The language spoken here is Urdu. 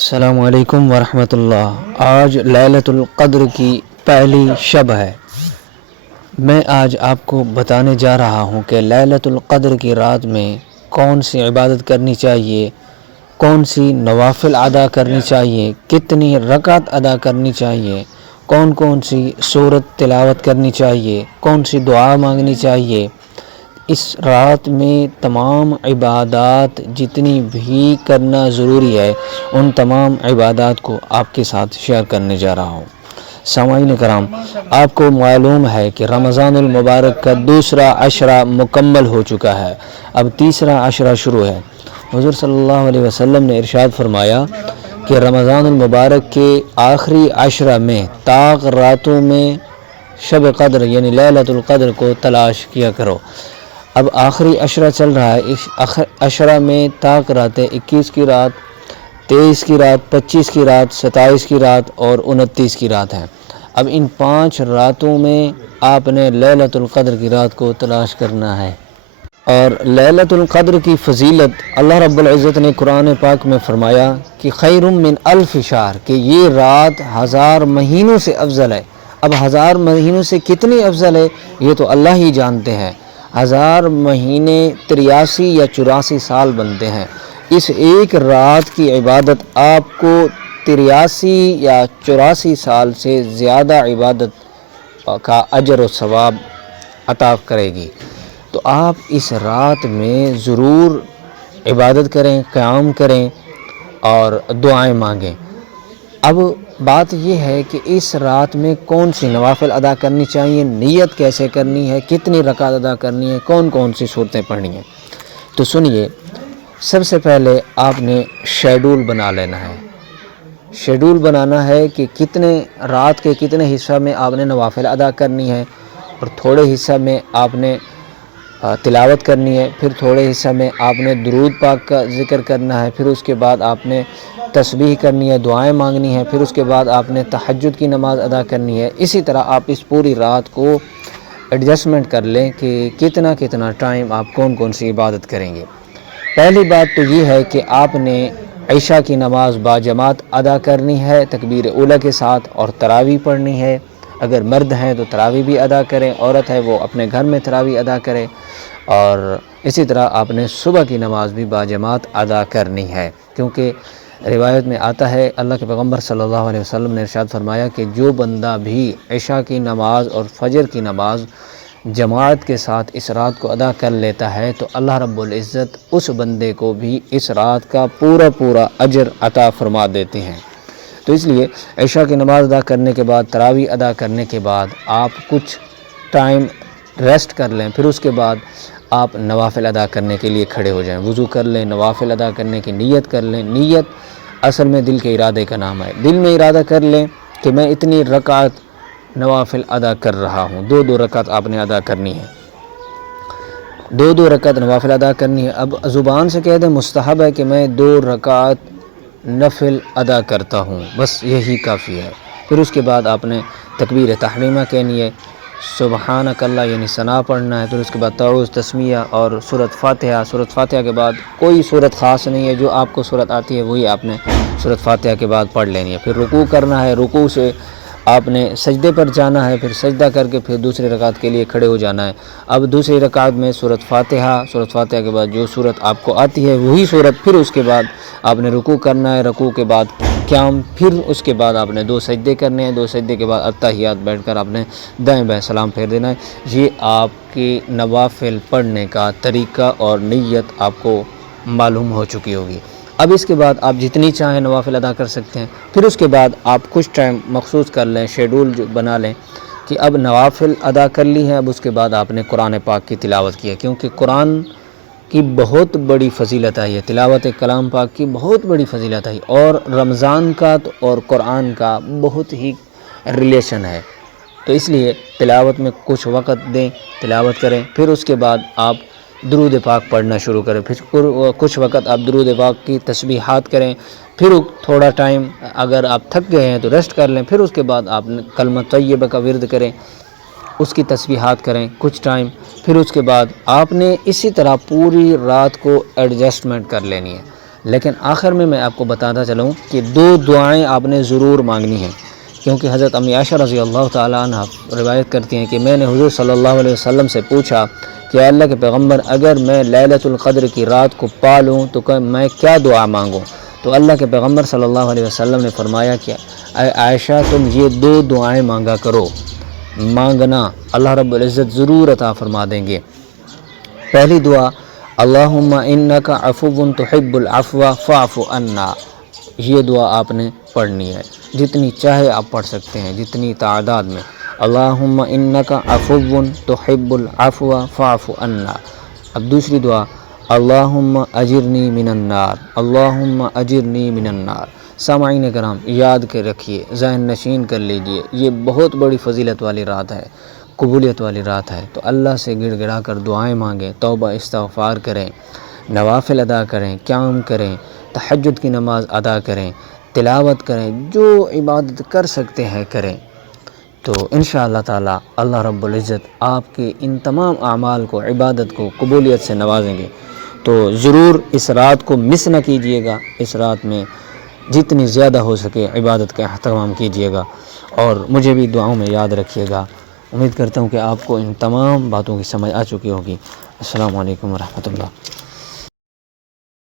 السلام علیکم ورحمۃ اللہ۔ آج لیلۃ القدر کی پہلی شب ہے۔ میں آج آپ کو بتانے جا رہا ہوں کہ لیلۃ القدر کی رات میں کون سی عبادت کرنی چاہیے، کون سی نوافل ادا کرنی چاہیے، کتنی رکعت ادا کرنی چاہیے، کون کون سی سورت تلاوت کرنی چاہیے، کون سی دعا مانگنی چاہیے۔ اس رات میں تمام عبادات جتنی بھی کرنا ضروری ہے ان تمام عبادات کو آپ کے ساتھ شیئر کرنے جا رہا ہوں۔ سامعین کرام، آپ کو معلوم ہے کہ رمضان المبارک کا دوسرا عشرہ مکمل ہو چکا ہے، اب تیسرا عشرہ شروع ہے۔ حضور صلی اللہ علیہ وسلم نے ارشاد فرمایا کہ رمضان المبارک کے آخری عشرہ میں طاق راتوں میں شب قدر یعنی لیلۃ القدر کو تلاش کیا کرو۔ اب آخری عشرہ چل رہا ہے، اس عشرہ میں طاق راتیں 21 کی رات، 23 کی رات، 25 کی رات، 27 کی رات اور 29 کی رات ہیں۔ اب ان 5 راتوں میں آپ نے لیلۃ القدر کی رات کو تلاش کرنا ہے۔ اور لیلۃ القدر کی فضیلت اللہ رب العزت نے قرآن پاک میں فرمایا کہ خیر من الف شہر، کہ یہ رات 1000 مہینوں سے افضل ہے۔ اب 1000 مہینوں سے کتنی افضل ہے یہ تو اللہ ہی جانتے ہیں۔ 1000 مہینے 83 یا 84 سال بنتے ہیں۔ اس ایک رات کی عبادت آپ کو 83 یا 84 سال سے زیادہ عبادت کا اجر و ثواب عطا کرے گی۔ تو آپ اس رات میں ضرور عبادت کریں، قیام کریں اور دعائیں مانگیں۔ اب بات یہ ہے کہ اس رات میں کون سی نوافل ادا کرنی چاہیے، نیت کیسے کرنی ہے، کتنی رکعت ادا کرنی ہے، کون کون سی صورتیں پڑھنی ہیں۔ تو سنیے، سب سے پہلے آپ نے شیڈول بنا لینا ہے۔ شیڈول بنانا ہے کہ رات کے کتنے حصہ میں آپ نے نوافل ادا کرنی ہے، اور تھوڑے حصہ میں آپ نے تلاوت کرنی ہے، پھر تھوڑے حصہ میں آپ نے درود پاک کا ذکر کرنا ہے، پھر اس کے بعد آپ نے تسبیح کرنی ہے، دعائیں مانگنی ہے، پھر اس کے بعد آپ نے تہجد کی نماز ادا کرنی ہے۔ اسی طرح آپ اس پوری رات کو ایڈجسٹمنٹ کر لیں کہ کتنا ٹائم آپ کون کون سی عبادت کریں گے۔ پہلی بات تو یہ ہے کہ آپ نے عشاء کی نماز باجماعت ادا کرنی ہے تکبیر اولیٰ کے ساتھ، اور تراویح پڑھنی ہے۔ اگر مرد ہیں تو تراویح بھی ادا کریں، عورت ہے وہ اپنے گھر میں تراویح ادا کرے، اور اسی طرح آپ نے صبح کی نماز بھی باجماعت ادا کرنی ہے، کیونکہ روایت میں آتا ہے اللہ کے پیغمبر صلی اللہ علیہ وسلم نے ارشاد فرمایا کہ جو بندہ بھی عشاء کی نماز اور فجر کی نماز جماعت کے ساتھ اس رات کو ادا کر لیتا ہے تو اللہ رب العزت اس بندے کو بھی اس رات کا پورا اجر عطا فرما دیتے ہیں۔ تو اس لیے عشاء کی نماز ادا کرنے کے بعد، تراویح ادا کرنے کے بعد آپ کچھ ٹائم ریسٹ کر لیں، پھر اس کے بعد آپ نوافل ادا کرنے کے لیے کھڑے ہو جائیں، وضو کر لیں، نوافل ادا کرنے کی نیت کر لیں۔ نیت اصل میں دل کے ارادے کا نام ہے۔ دل میں ارادہ کر لیں کہ میں اتنی رکعت نوافل ادا کر رہا ہوں، 2 رکعت آپ نے ادا کرنی ہے، 2 رکعت نوافل ادا کرنی ہے۔ اب زبان سے کہہ دیں مستحب ہے کہ میں 2 رکعت نفل ادا کرتا ہوں، بس یہی کافی ہے۔ پھر اس کے بعد آپ نے تکبیر تحریمہ کہنی ہے، سبحانک اللہ یعنی ثنا پڑھنا ہے، پھر اس کے بعد تعوذ، تسمیہ اور سورۃ فاتحہ۔ سورۃ فاتحہ کے بعد کوئی سورت خاص نہیں ہے، جو آپ کو سورت آتی ہے وہی آپ نے سورۃ فاتحہ کے بعد پڑھ لینی ہے۔ پھر رکوع کرنا ہے، رکوع سے آپ نے سجدے پر جانا ہے، پھر سجدہ کر کے پھر دوسری رکعت کے لیے کھڑے ہو جانا ہے۔ اب دوسری رکعت میں سورۃ فاتحہ کے بعد جو سورت آپ کو آتی ہے وہی سورت، پھر اس کے بعد آپ نے رکوع کرنا ہے، رکوع کے بعد قیام، پھر اس کے بعد آپ نے 2 سجدے کرنے ہیں، 2 سجدے کے بعد التحیات بیٹھ کر آپ نے دائیں بائیں سلام پھیر دینا ہے۔ یہ آپ کی نوافل پڑھنے کا طریقہ اور نیت آپ کو معلوم ہو چکی ہوگی۔ اب اس کے بعد آپ جتنی چاہیں نوافل ادا کر سکتے ہیں۔ پھر اس کے بعد آپ کچھ ٹائم مخصوص کر لیں، شیڈول جو بنا لیں کہ اب نوافل ادا کر لی ہیں، اب اس کے بعد آپ نے قرآن پاک کی تلاوت کی ہے، کیونکہ قرآن کی بہت بڑی فضیلت ہے، یہ تلاوت کلام پاک کی بہت بڑی فضیلت ہے، اور رمضان کا اور قرآن کا بہت ہی ریلیشن ہے۔ تو اس لیے تلاوت میں کچھ وقت دیں، تلاوت کریں، پھر اس کے بعد آپ درود پاک پڑھنا شروع کریں، پھر کچھ وقت آپ درود پاک کی تسبیحات کریں، پھر تھوڑا ٹائم اگر آپ تھک گئے ہیں تو ریسٹ کر لیں، پھر اس کے بعد آپ کلمہ طیبہ کا ورد کریں، اس کی تسبیحات کریں کچھ ٹائم، پھر اس کے بعد آپ نے اسی طرح پوری رات کو ایڈجسٹمنٹ کر لینی ہے۔ لیکن آخر میں آپ کو بتاتا چلوں کہ 2 دعائیں آپ نے ضرور مانگنی ہیں، کیونکہ حضرت امی عائشہ رضی اللہ تعالیٰ عنہ روایت کرتی ہیں کہ میں نے حضور صلی اللہ علیہ وسلم سے پوچھا کہ اللہ کے پیغمبر اگر میں لیلۃ القدر کی رات کو پا لوں تو میں کیا دعا مانگوں؟ تو اللہ کے پیغمبر صلی اللہ علیہ وسلم نے فرمایا کہ اے عائشہ تم یہ 2 دعائیں مانگا کرو، مانگنا اللہ رب العزت ضرور عطا فرما دیں گے۔ پہلی دعا اللہم انک عفو تحب العفو فاعف عنا، یہ دعا آپ نے پڑھنی ہے، جتنی چاہے آپ پڑھ سکتے ہیں، جتنی تعداد میں۔ اللہم انک عفو تحب العفو فاعف عنا۔ اب دوسری دعا اللہم اجرنی من النار، اللہم اجرنی من النار۔ سامعین کرام یاد کے رکھیے، ذہن نشین کر لیجئے، یہ بہت بڑی فضیلت والی رات ہے، قبولیت والی رات ہے، تو اللہ سے گڑ گڑا کر دعائیں مانگیں، توبہ استغفار کریں، نوافل ادا کریں، قیام کریں، تہجد کی نماز ادا کریں، تلاوت کریں، جو عبادت کر سکتے ہیں کریں، تو انشاءاللہ تعالی اللہ رب العزت آپ کے ان تمام اعمال کو، عبادت کو قبولیت سے نوازیں گے۔ تو ضرور اس رات کو مس نہ کیجیے گا، اس رات میں جتنی زیادہ ہو سکے عبادت کا اہتمام کیجیے گا، اور مجھے بھی دعاؤں میں یاد رکھیے گا۔ امید کرتا ہوں کہ آپ کو ان تمام باتوں کی سمجھ آ چکی ہوگی۔ السلام علیکم ورحمۃ اللہ۔